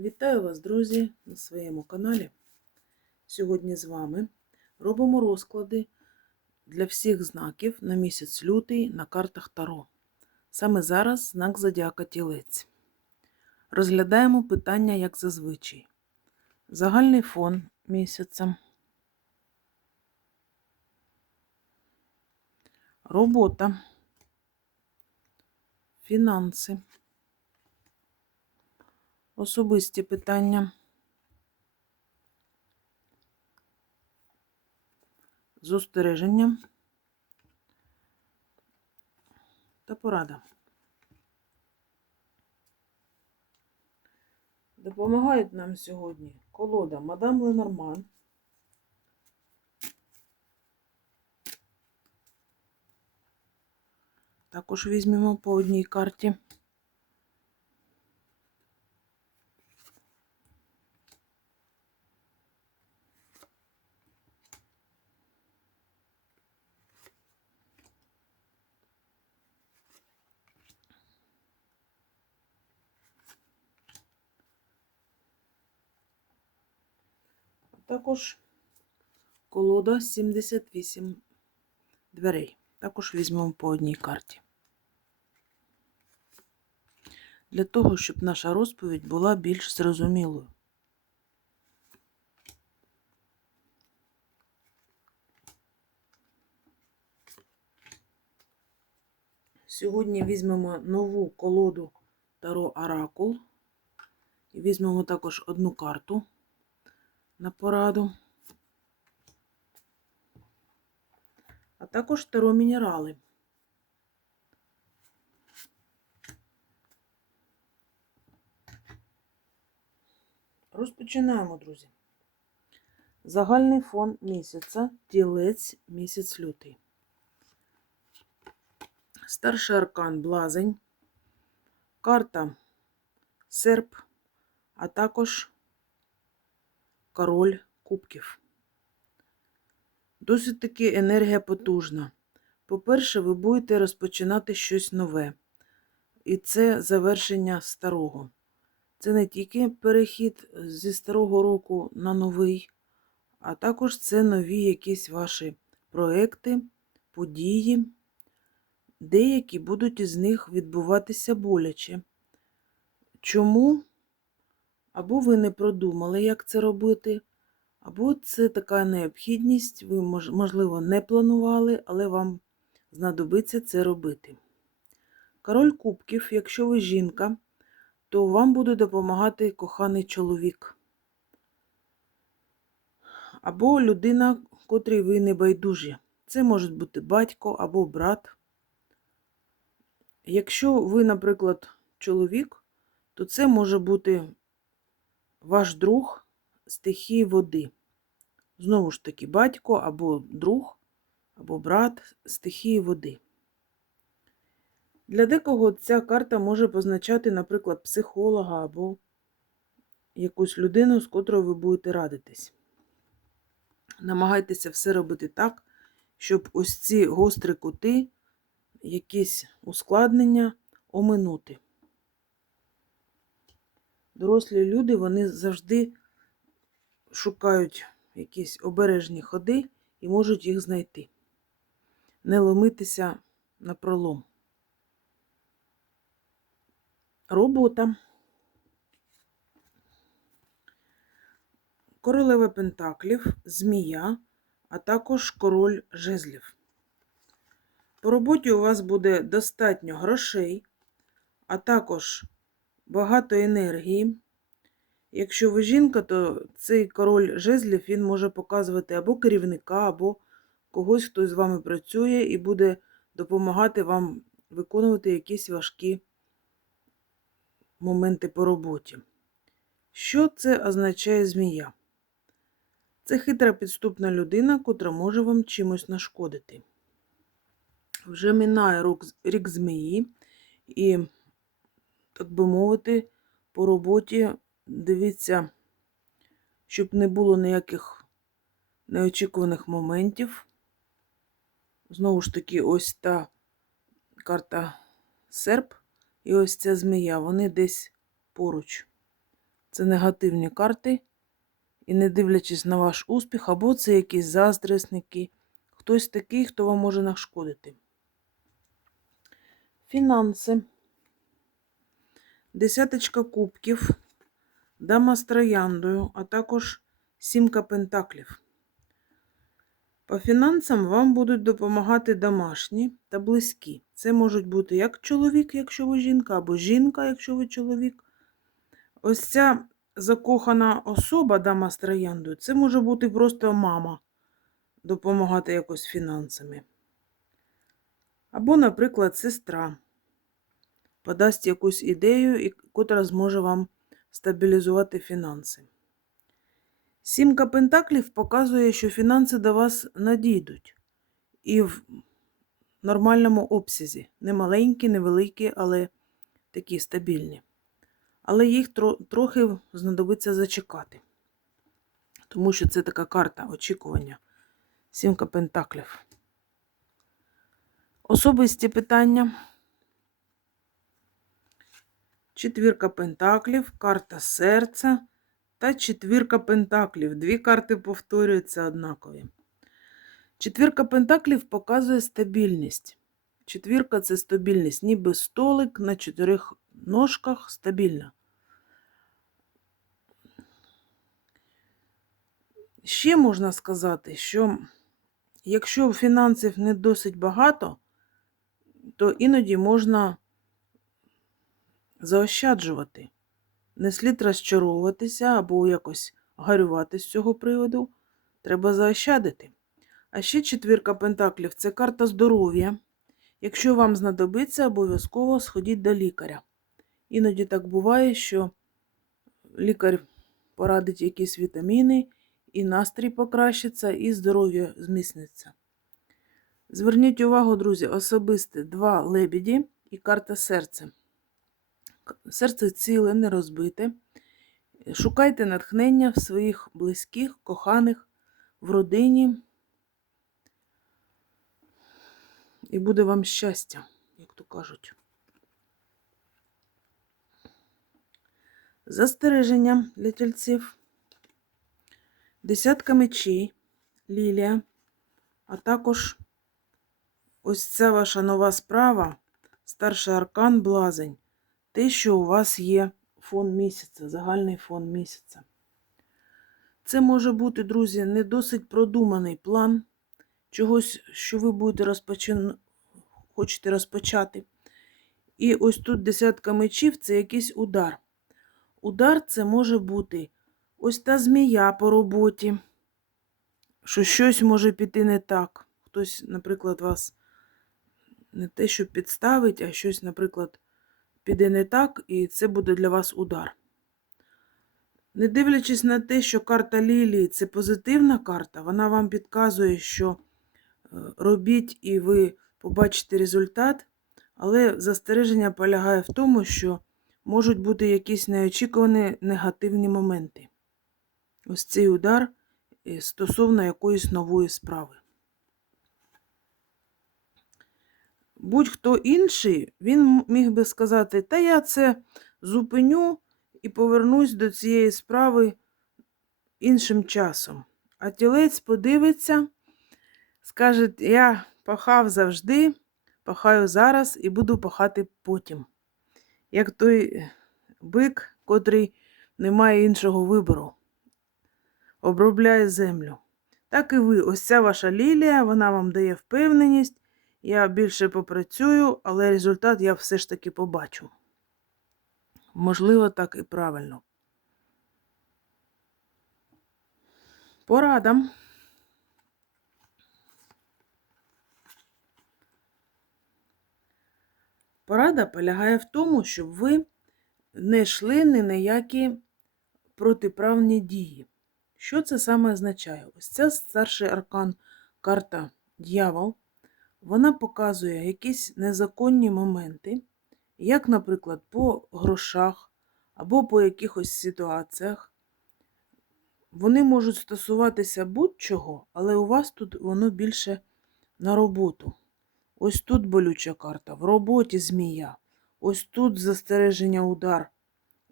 Вітаю вас, друзі, на своєму каналі. Сьогодні з вами робимо розклади для всіх знаків на місяць лютий на картах Таро. Саме зараз знак Зодіака Тілець. Розглядаємо питання, як зазвичай. Загальний фон місяця. Робота. Фінанси. Особисті питання. Зостереження та порада. Допомагають нам сьогодні колода Мадам Ленорман. Також візьмемо по одній карті. Також колода 78 дверей. Також візьмемо по одній карті. Для того, щоб наша розповідь була більш зрозумілою. Сьогодні візьмемо нову колоду Таро Оракул. І візьмемо також одну карту на пораду. А також таро мінерали. Розпочинаємо, друзі. Загальний фон місяця, тілець місяць лютий. Старший аркан блазень, карта серп, а також король кубків. Досить таки енергія потужна. По-перше, ви будете розпочинати щось нове. І це завершення старого. Це не тільки перехід зі старого року на новий, а також це нові якісь ваші проекти, події. Деякі будуть із них відбуватися боляче. Чому? Або ви не продумали, як це робити, або це така необхідність, ви, можливо, не планували, але вам знадобиться це робити. Король кубків, якщо ви жінка, то вам буде допомагати коханий чоловік. Або людина, котрій ви не байдужі. Це може бути батько або брат. Якщо ви, наприклад, чоловік, то це може бути ваш друг стихії води. Знову ж таки, батько або друг, або брат стихії води. Для декого ця карта може позначати, наприклад, психолога або якусь людину, з котрою ви будете радитись. Намагайтеся все робити так, щоб ось ці гострі кути, якісь ускладнення оминути. Дорослі люди вони завжди шукають якісь обережні ходи і можуть їх знайти. Не ломитися на пролом. Робота. Королева Пентаклів, Змія, а також король жезлів. По роботі у вас буде достатньо грошей, а також багато енергії. Якщо ви жінка, то цей король жезлів він може показувати або керівника, або когось, хто з вами працює, і буде допомагати вам виконувати якісь важкі моменти по роботі. Що це означає змія? Це хитра підступна людина, котра може вам чимось нашкодити. Вже минає рік змії, і, так би мовити, по роботі дивіться, щоб не було ніяких неочікуваних моментів. Знову ж таки, ось та карта серп і ось ця змія, вони десь поруч. Це негативні карти. І не дивлячись на ваш успіх, або це якісь заздрісники, хтось такий, хто вам може нашкодити. Фінанси. Десяточка кубків, дама з трояндою, а також сімка пентаклів. По фінансам вам будуть допомагати домашні та близькі. Це можуть бути як чоловік, якщо ви жінка, або жінка, якщо ви чоловік. Ось ця закохана особа, дама з трояндою, це може бути просто мама допомагати якось фінансами. Або, наприклад, сестра подасть якусь ідею, котра зможе вам стабілізувати фінанси. Сімка пентаклів показує, що фінанси до вас надійдуть. І в нормальному обсязі. Не маленькі, не великі, але такі стабільні. Але їх тро- трохи знадобиться зачекати. Тому що це така карта очікування. Сімка пентаклів. Особисті питання. Четвірка пентаклів, карта серця та четвірка пентаклів. Дві карти повторюються однакові. Четвірка пентаклів показує стабільність. Четвірка це стабільність, ніби столик на чотирьох ножках стабільна. Ще можна сказати, що якщо фінансів не досить багато, то іноді можна заощаджувати. Не слід розчаровуватися або якось гарювати з цього приводу. Треба заощадити. А ще четвірка пентаклів це карта здоров'я. Якщо вам знадобиться, обов'язково сходіть до лікаря. Іноді так буває, що лікар порадить якісь вітаміни, і настрій покращиться, і здоров'я зміцниться. Зверніть увагу, друзі, особисте два лебіді і карта серця. Серце ціле, не розбите. Шукайте натхнення в своїх близьких, коханих, в родині. І буде вам щастя, як то кажуть. Застереження для тільців. Десятка мечей, лілія, а також ось ця ваша нова справа, старший аркан, блазень. Те, що у вас є фон місяця, загальний фон місяця. Це може бути, друзі, не досить продуманий план чогось, що ви будете розпочин... хочете розпочати. І ось тут десятка мечів це якийсь удар. Удар це може бути ось та змія по роботі, що щось може піти не так. Хтось, наприклад, вас не те, що підставить, а щось, наприклад, піде не так, і це буде для вас удар. Не дивлячись на те, що карта Лілії це позитивна карта, вона вам підказує, що е, робіть і ви побачите результат, але застереження полягає в тому, що можуть бути якісь неочікувані негативні моменти. Ось цей удар е, стосовно якоїсь нової справи. Будь-хто інший, він міг би сказати, та я це зупиню і повернусь до цієї справи іншим часом. А тілець подивиться, скаже, я пахав завжди, пахаю зараз і буду пахати потім. Як той бик, котрий не має іншого вибору, обробляє землю. Так і ви, ось ця ваша лілія, вона вам дає впевненість. Я більше попрацюю, але результат я все ж таки побачу. Можливо, так і правильно. Порада. Порада полягає в тому, щоб ви не йшли ні на які протиправні дії. Що це саме означає? Ось ця старший аркан карта дьявол. Вона показує якісь незаконні моменти, як, наприклад, по грошах або по якихось ситуаціях. Вони можуть стосуватися будь-чого, але у вас тут воно більше на роботу. Ось тут болюча карта, в роботі змія. Ось тут застереження удар.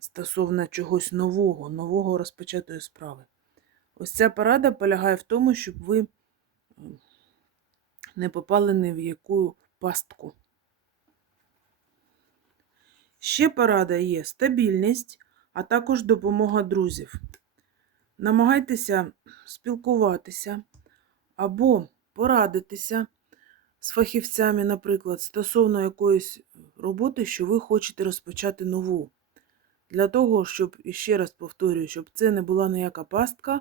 стосовно чогось нового, нового розпочатої справи. Ось ця порада полягає в тому, щоб ви не попали ні в яку пастку. Ще порада є стабільність, а також допомога друзів. Намагайтеся спілкуватися або порадитися з фахівцями, наприклад, стосовно якоїсь роботи, що ви хочете розпочати нову. Для того, щоб, і ще раз повторюю, щоб це не була ніяка пастка,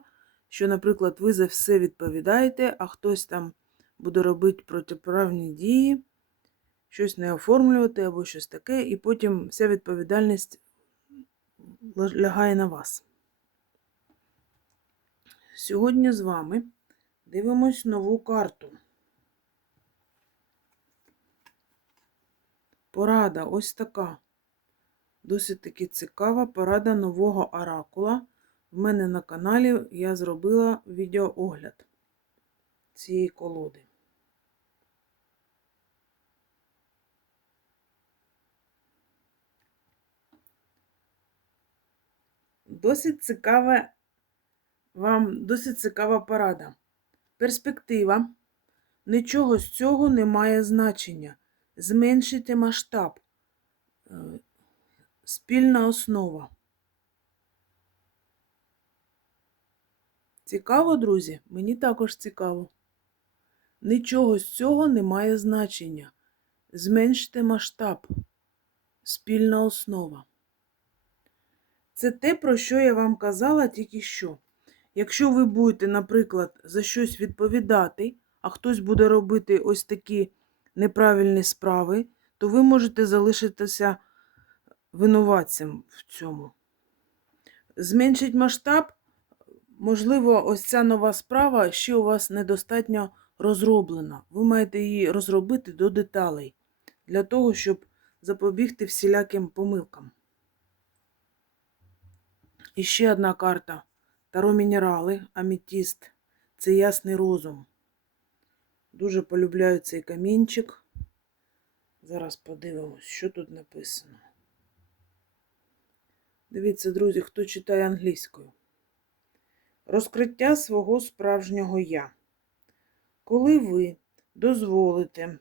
що, наприклад, ви за все відповідаєте, а хтось там буде робити протиправні дії, щось не оформлювати або щось таке, і потім вся відповідальність лягає на вас. Сьогодні з вами дивимось нову карту. Порада ось така. Досить таки цікава порада нового оракула. В мене на каналі я зробила відеоогляд цієї колоди. Досить цікава вам досить цікава порада. Перспектива. Нічого з цього не має значення. Зменшити масштаб. Е, Спільна основа. Цікаво, друзі? Мені також цікаво. Нічого з цього не має значення. Зменшити масштаб. Спільна основа. Це те, про що я вам казала тільки що. Якщо ви будете, наприклад, за щось відповідати, а хтось буде робити ось такі неправильні справи, то ви можете залишитися винуватцем в цьому. Зменшить масштаб, можливо, ось ця нова справа ще у вас недостатньо розроблена. Ви маєте її розробити до деталей для того, щоб запобігти всіляким помилкам. І ще одна карта. Таро мінерали, амітіст. Це ясний розум. Дуже полюбляю цей камінчик. Зараз подивимось, що тут написано. Дивіться, друзі, хто читає англійською. Розкриття свого справжнього я. Коли ви дозволите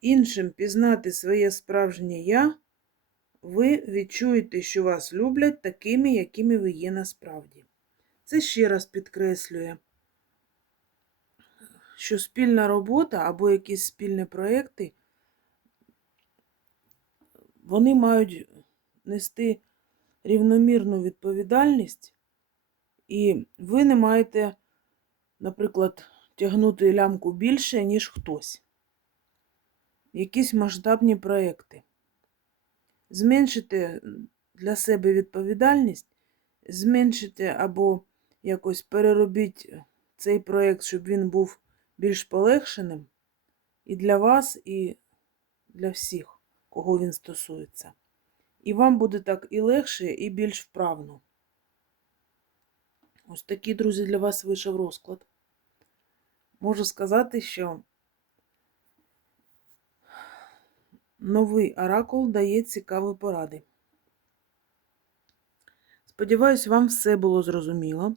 іншим пізнати своє справжнє я, ви відчуєте, що вас люблять такими, якими ви є насправді. Це ще раз підкреслює, що спільна робота або якісь спільні проекти, вони мають нести рівномірну відповідальність, і ви не маєте, наприклад, тягнути лямку більше, ніж хтось. Якісь масштабні проекти. Зменшити для себе відповідальність, зменшити або якось переробіть цей проєкт, щоб він був більш полегшеним і для вас, і для всіх, кого він стосується. І вам буде так і легше, і більш вправно. Ось такий, друзі, для вас вийшов розклад. Можу сказати, що новий оракул дає цікаві поради. Сподіваюсь, вам все було зрозуміло.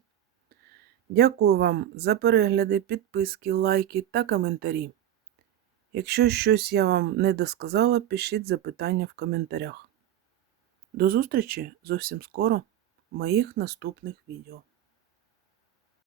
Дякую вам за перегляди, підписки, лайки та коментарі. Якщо щось я вам не досказала, пишіть запитання в коментарях. До зустрічі зовсім скоро в моїх наступних відео.